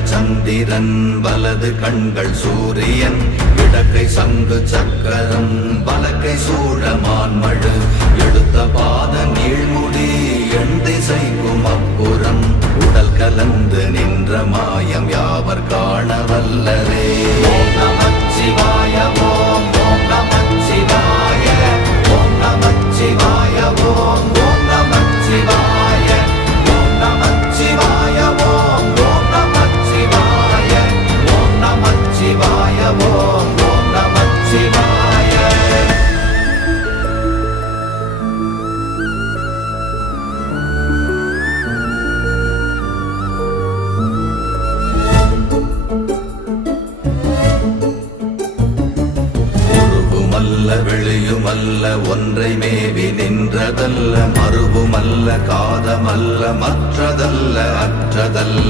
சந்திரன் வலது கண்கள் சூரியன் இடக்கை சங்கு சக்கரம் வலக்கை சூழமான்மழு எடுத்த பாத நீழ்முடி எண் திசைக்கும் அப்புறம் உடல் கலந்து நின்ற மாயம் யாவர் காண வல்லரே. ஓம் நமச்சிவாய ஓம் ஓம் நமச்சிவாய ஓம் நமச்சிவாய ஓம் ஓம் நமச்சிவாய ஓம் நமச்சிவாய ஓம் ஓம் நமச்சிவாய ஓம் நமச்சிவாய ஓம் ஓம் நமச்சிவாய. வெளியுமல்ல ஒன்றை மேவி நின்றதல்ல மறுவுமல்ல காதமல்ல மற்றதல்ல அற்றதல்ல